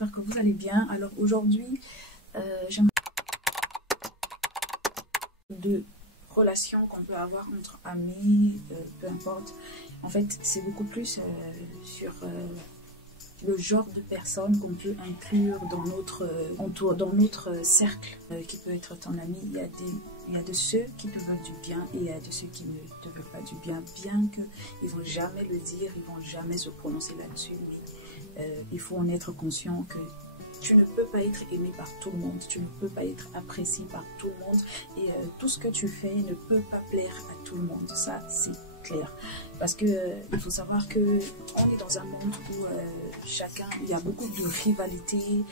j'espère que vous allez bien. Alors aujourd'hui, j'aimerais de relations qu'on peut avoir entre amis, peu importe. En fait, c'est beaucoup plus sur le genre de personnes qu'on peut inclure dans notre cercle, qui peut être ton ami. Il y a de ceux qui te veulent du bien et il y a de ceux qui ne te veulent pas du bien qu'ils ne vont jamais le dire, ils ne vont jamais se prononcer là-dessus. Mais il faut en être conscient que tu ne peux pas être aimé par tout le monde, tu ne peux pas être apprécié par tout le monde et tout ce que tu fais ne peut pas plaire à tout le monde. Ça, c'est clair. Parce que il faut savoir que on est dans un monde où il y a beaucoup de rivalité,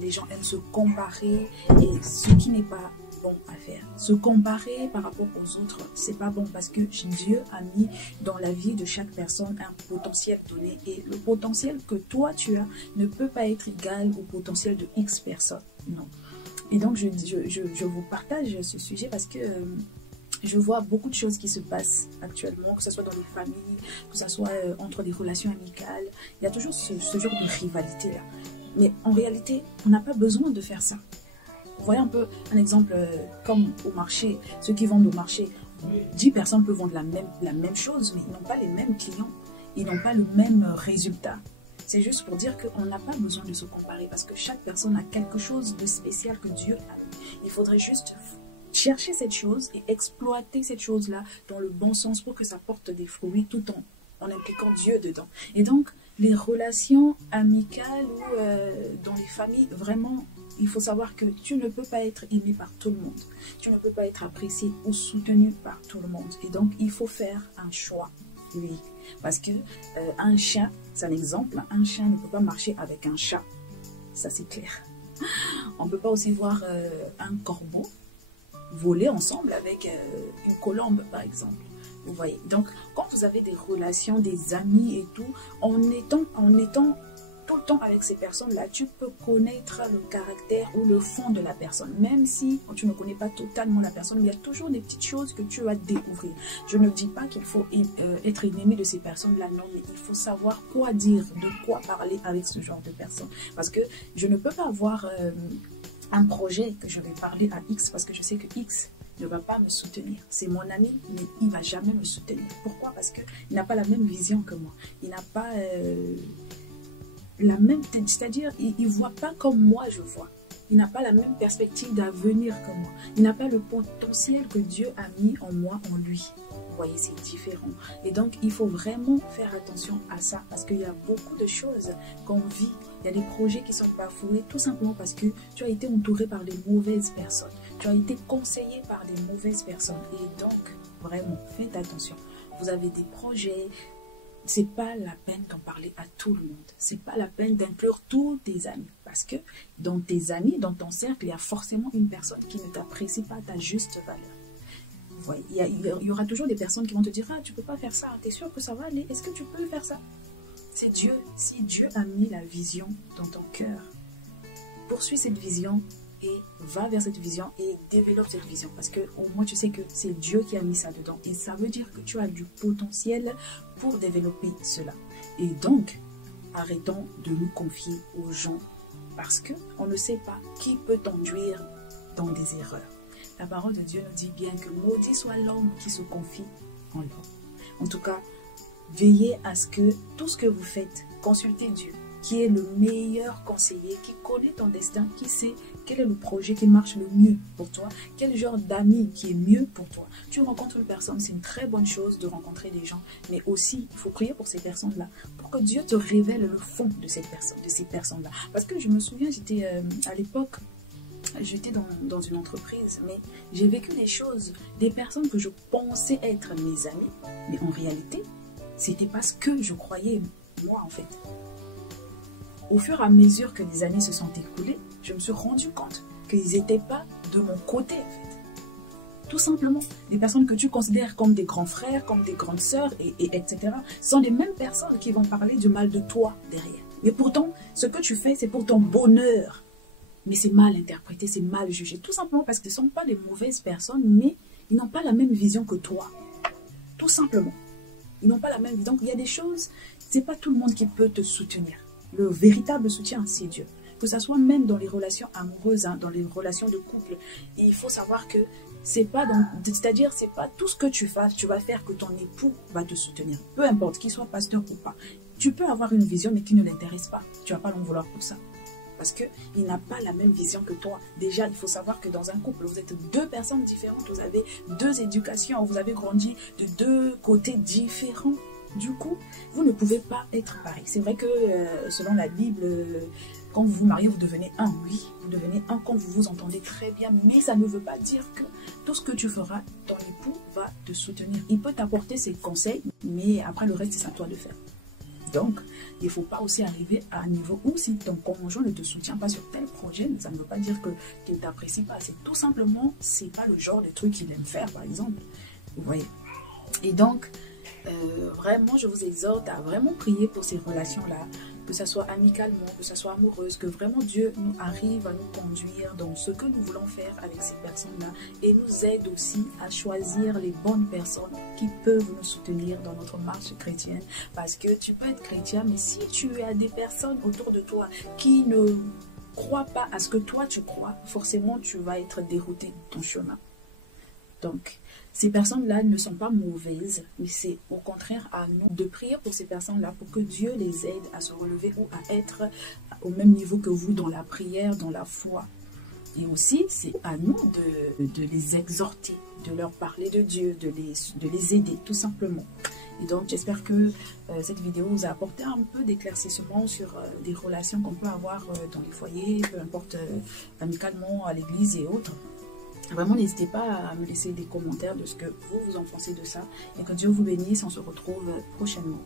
les gens aiment se comparer et ce qui n'est pas bon à faire. Se comparer par rapport aux autres, c'est pas bon parce que Dieu a mis dans la vie de chaque personne un potentiel donné et le potentiel que toi tu as ne peut pas être égal au potentiel de X personnes. Non. Et donc je vous partage ce sujet parce que je vois beaucoup de choses qui se passent actuellement, que ce soit dans les familles, que ce soit entre des relations amicales. Il y a toujours ce genre de rivalité-là. Mais en réalité, on n'a pas besoin de faire ça. Vous voyez un peu un exemple comme au marché, ceux qui vendent au marché, 10 personnes peuvent vendre la même chose, mais ils n'ont pas les mêmes clients, ils n'ont pas le même résultat. C'est juste pour dire qu'on n'a pas besoin de se comparer parce que chaque personne a quelque chose de spécial que Dieu a mis. Il faudrait juste chercher cette chose et exploiter cette chose-là dans le bon sens pour que ça porte des fruits tout en impliquant Dieu dedans. Et donc, les relations amicales ou dans les familles, vraiment, il faut savoir que tu ne peux pas être aimé par tout le monde. Tu ne peux pas être apprécié ou soutenu par tout le monde. Et donc, il faut faire un choix. Oui, parce que un chien, c'est un exemple, un chien ne peut pas marcher avec un chat. Ça, c'est clair. On ne peut pas aussi voir un corbeau voler ensemble avec une colombe, par exemple. Vous voyez. Donc, quand vous avez des relations, des amis et tout, en étant tout le temps avec ces personnes-là, tu peux connaître le caractère ou le fond de la personne. Même si tu ne connais pas totalement la personne, il y a toujours des petites choses que tu vas découvrir. Je ne dis pas qu'il faut être ennemi de ces personnes-là, non, mais il faut savoir quoi dire, de quoi parler avec ce genre de personnes. Parce que je ne peux pas avoir un projet que je vais parler à X parce que je sais que X ne va pas me soutenir. C'est mon ami, mais il ne va jamais me soutenir. Pourquoi? Parce qu'il n'a pas la même vision que moi. Il n'a pas la même... C'est-à-dire, il ne voit pas comme moi je vois. Il n'a pas la même perspective d'avenir que moi. Il n'a pas le potentiel que Dieu a mis en moi, en lui. Vous voyez, c'est différent. Et donc, il faut vraiment faire attention à ça parce qu'il y a beaucoup de choses qu'on vit. Il y a des projets qui sont bafoués tout simplement parce que tu as été entouré par des mauvaises personnes. Tu as été conseillé par des mauvaises personnes. Et donc, vraiment, faites attention. Vous avez des projets. C'est pas la peine d'en parler à tout le monde. C'est pas la peine d'inclure tous tes amis. Parce que dans tes amis, dans ton cercle, il y a forcément une personne qui ne t'apprécie pas à ta juste valeur. Vous voyez, il y aura toujours des personnes qui vont te dire « Ah, tu peux pas faire ça. T'es sûr que ça va aller? Est-ce que tu peux faire ça ?» C'est Dieu. Si Dieu a mis la vision dans ton cœur, poursuis cette vision et va vers cette vision et développe cette vision. Parce que au moins tu sais que c'est Dieu qui a mis ça dedans. Et ça veut dire que tu as du potentiel pour développer cela. Et donc, arrêtons de nous confier aux gens parce qu'on ne sait pas qui peut t'enduire dans des erreurs. La parole de Dieu nous dit bien que maudit soit l'homme qui se confie en l'homme. En tout cas, veillez à ce que tout ce que vous faites, consultez Dieu, qui est le meilleur conseiller, qui connaît ton destin, qui sait quel est le projet qui marche le mieux pour toi, quel genre d'ami qui est mieux pour toi. Tu rencontres une personne, c'est une très bonne chose de rencontrer des gens, mais aussi, il faut prier pour ces personnes-là, pour que Dieu te révèle le fond de ces personnes-là. Parce que je me souviens, j'étais à l'époque, j'étais dans une entreprise, mais j'ai vécu des choses, des personnes que je pensais être mes amis, mais en réalité, c'était pas ce que je croyais, moi, en fait. Au fur et à mesure que les années se sont écoulées, je me suis rendu compte qu'ils n'étaient pas de mon côté, en fait. Tout simplement, les personnes que tu considères comme des grands frères, comme des grandes sœurs, etc., sont les mêmes personnes qui vont parler du mal de toi derrière. Mais pourtant, ce que tu fais, c'est pour ton bonheur. Mais c'est mal interprété, c'est mal jugé. Tout simplement parce que ce ne sont pas des mauvaises personnes, mais ils n'ont pas la même vision que toi. Tout simplement. Ils n'ont pas la même vision. Il y a des choses, ce n'est pas tout le monde qui peut te soutenir. Le véritable soutien, c'est Dieu. que ça soit même dans les relations amoureuses, hein, dans les relations de couple. Et il faut savoir que c'est pas c'est-à-dire c'est pas tout ce que tu vas faire que ton époux va te soutenir, peu importe qu'il soit pasteur ou pas. Tu peux avoir une vision mais qui ne l'intéresse pas, tu vas pas l'en vouloir pour ça. Parce qu'il n'a pas la même vision que toi. Déjà, il faut savoir que dans un couple, vous êtes deux personnes différentes, vous avez deux éducations, vous avez grandi de deux côtés différents. Du coup, vous ne pouvez pas être pareil. C'est vrai que selon la Bible, quand vous vous mariez, vous devenez un. Oui, vous devenez un quand vous vous entendez très bien. Mais ça ne veut pas dire que tout ce que tu feras, ton époux va te soutenir. Il peut t'apporter ses conseils, mais après le reste, c'est à toi de faire. Donc, il ne faut pas aussi arriver à un niveau où si ton conjoint ne te soutient pas sur tel projet, ça ne veut pas dire qu'il ne t'apprécie pas. C'est tout simplement, ce n'est pas le genre de truc qu'il aime faire, par exemple. Vous voyez. Et donc, vraiment, je vous exhorte à vraiment prier pour ces relations-là, que ce soit amicalement, que ce soit amoureuse, que vraiment Dieu nous arrive à nous conduire dans ce que nous voulons faire avec ces personnes-là et nous aide aussi à choisir les bonnes personnes qui peuvent nous soutenir dans notre marche chrétienne. Parce que tu peux être chrétien, mais si tu as des personnes autour de toi qui ne croient pas à ce que toi tu crois, forcément tu vas être dérouté de ton chemin. Donc, ces personnes-là ne sont pas mauvaises, mais c'est au contraire à nous de prier pour ces personnes-là, pour que Dieu les aide à se relever ou à être au même niveau que vous dans la prière, dans la foi. Et aussi, c'est à nous de les exhorter, de leur parler de Dieu, de les aider, tout simplement. Et donc, j'espère que cette vidéo vous a apporté un peu d'éclaircissement sur des relations qu'on peut avoir dans les foyers, peu importe amicalement, à l'église et autres. Vraiment, n'hésitez pas à me laisser des commentaires de ce que vous en pensez de ça. Et que Dieu vous bénisse. On se retrouve prochainement.